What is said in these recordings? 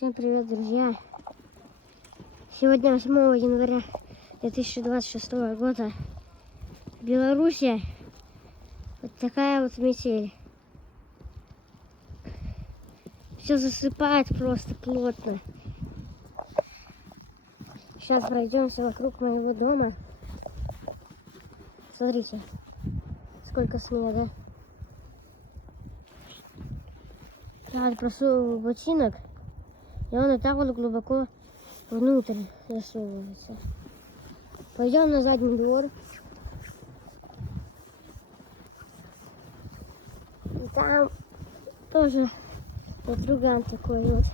Всем привет, друзья! Сегодня 8 января 2026 года. В Беларуси вот такая вот метель. Все засыпает просто плотно. Сейчас пройдемся вокруг моего дома. Смотрите, сколько снега. Я просовываю ботинок, и он и так вот глубоко внутрь засовывается. Пойдем на задний двор. И там тоже вот друган такой вот.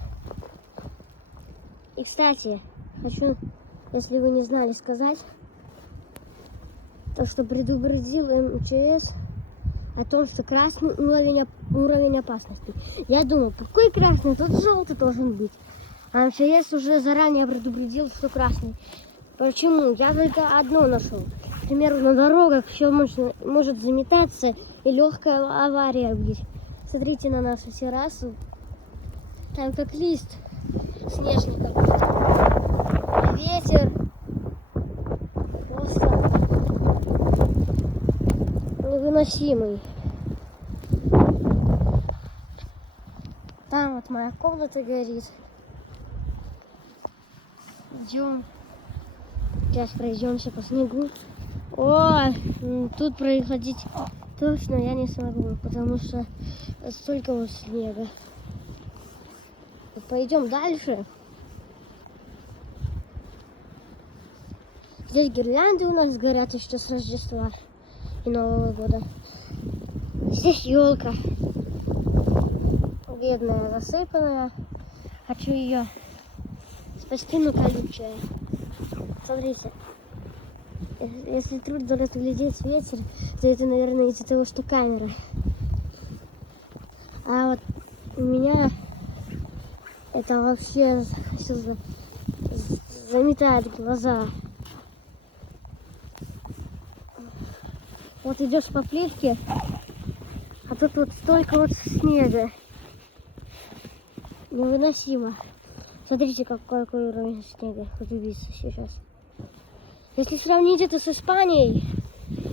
И, кстати, хочу, если вы не знали, сказать, то, что предупредил МЧС о том, что красный уровень опасности. Я думал, какой красный? Тут желтый должен быть. А МЧС уже заранее предупредил, что красный. Почему? Я только одно нашел. К примеру, на дорогах все может заметаться и легкая авария быть. Смотрите на нашу террасу. Там как лист снежника. Ветер. Просто невыносимый. Там вот моя комната горит. Идем. Сейчас пройдемся по снегу. О, тут проходить точно я не смогу, потому что столько вот снега. Пойдем дальше. Здесь гирлянды у нас горят еще с Рождества и Нового года. Здесь елка. Бедная, засыпанная. Хочу ее спасти, но колючая. Смотрите. Если трудно разглядеть ветер, то это, наверное, из-за того, что камера. А вот у меня это вообще все заметает глаза. Вот идешь по плитке, а тут вот столько вот снега. Невыносимо. Смотрите, какой уровень снега. Вот увидите сейчас. Если сравнить это с Испанией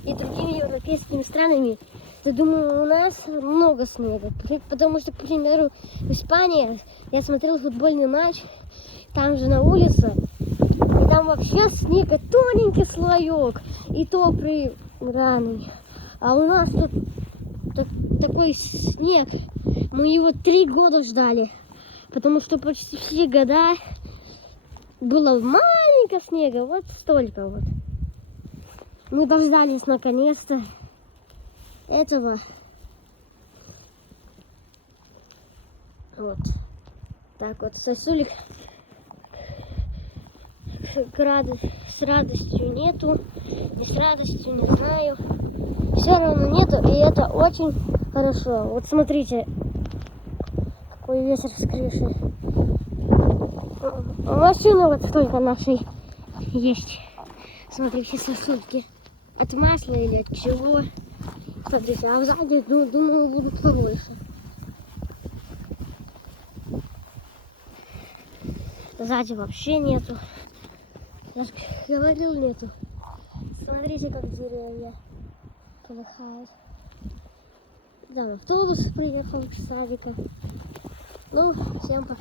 и другими европейскими странами, то, думаю, у нас много снега. Потому что, к примеру, в Испании я смотрел футбольный матч, там же на улице, и там вообще снега тоненький слоек, и то при раны. А у нас тут такой снег, мы его 3 года ждали, потому что почти все года было маленько снега, вот столько вот. Мы дождались наконец-то этого. Вот. Так вот, сосулек с радостью нету. Не с радостью, не знаю. Все равно нету, и это очень хорошо. Вот смотрите, какой ветер с крыши. Машина вот столько нашей есть. Смотрите, сосульки. От масла или от чего. Смотрите, а сзади, думаю, будут побольше. Сзади вообще нету. Я же говорил, нету. Смотрите, как деревья полыхают. Да, автобус приехал с садика. Ну, всем пока.